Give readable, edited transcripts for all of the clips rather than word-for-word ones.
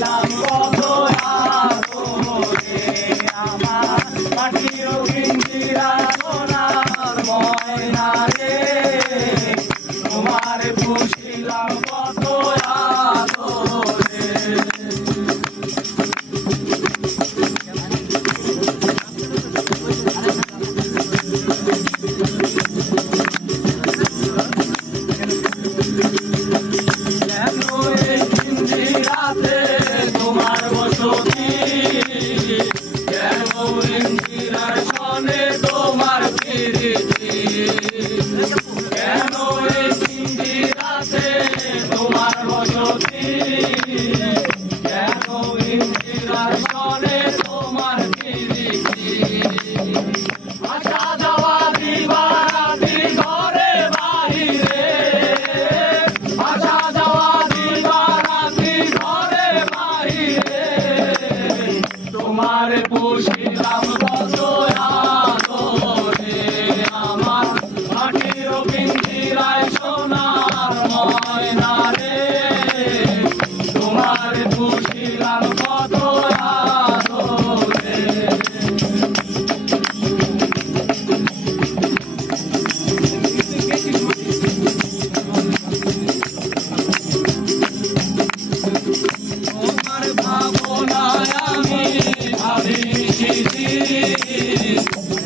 পুষিলাম কত আদরে আমার মাটির পিঞ্জিরা সোনার ময়না রে তোমার পুষিলাম কত আদরে তোমার বসতি কেন ইন্দিরার সনে তোমার প্রীতি কেন ইন্দিরাতে তোমার বসতি কেন ইন্দিরার সনে তোমার প্রীতি আসা যাওয়া দিবারাতি ঘরে বাহিরে আসা যাওয়া দিবারাতি ঘরে বাহিরে তোমার পুষিলাম কত আদরে আমার মাটির পিঞ্জিরায় সোনার ময়না রে তোমার পুষিলাম কত আদরে তোমার ভাবনায় আমি ভাবি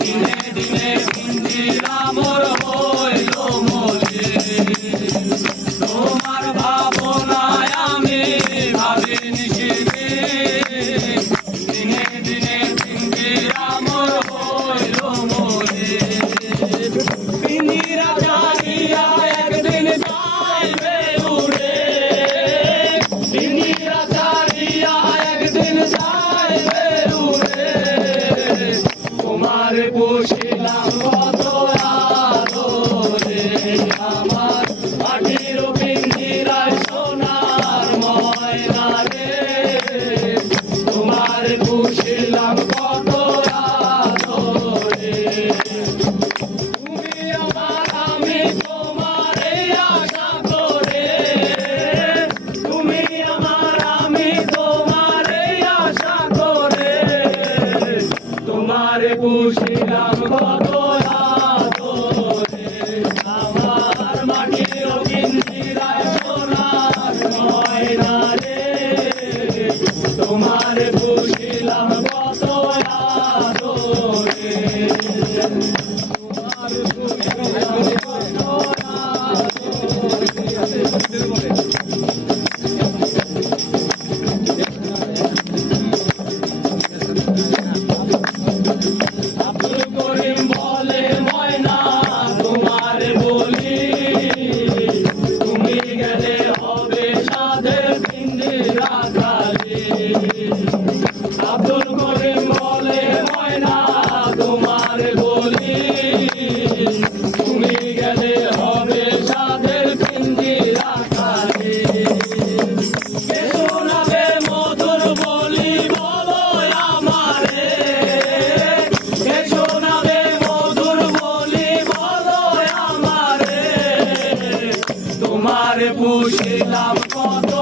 দিনে দিনে পিঞ্জিরা মোর হইল মলে তোমার ভাবনায় আমি ভাবি দিনে দিনে পিঞ্জিরা মোর হইল মলে পিঞ্জিরা জানিয়া একদিন যাইবে উড়ে পিঞ্জিরা জানিয়া একদিন যাইবে উড়ে তোমার পুষিলাম কত আদরে আমার মাটির পিঞ্জিরায় সোনার ময়না রে তোমার পুষিলাম কত আদরে তুমি আমার আমি তোমার আশা করে তুমি আমার আমি তোমার আশা করে তোমার পুষিলাম কত আদরে আমার মাটির পিঞ্জিরায় সোনার ময়না রে তোমার পুষিলাম কত আদরে তোমার পুষিলাম কত আদরে আব্দুল করিম বলে ময়না তোমার বলি তুমি গেলে হবে সাধের পিঞ্জিরা খালি আব্দুল করিম বলে ময়না তোমার বলি তুমি গেলে হবে সাধের পিঞ্জিরা খালি কে শোনাবে মধুর বলি বলো আমারে কে শোনাবে মধুর বলি বলো আমারে তোমার পুষিলাম কত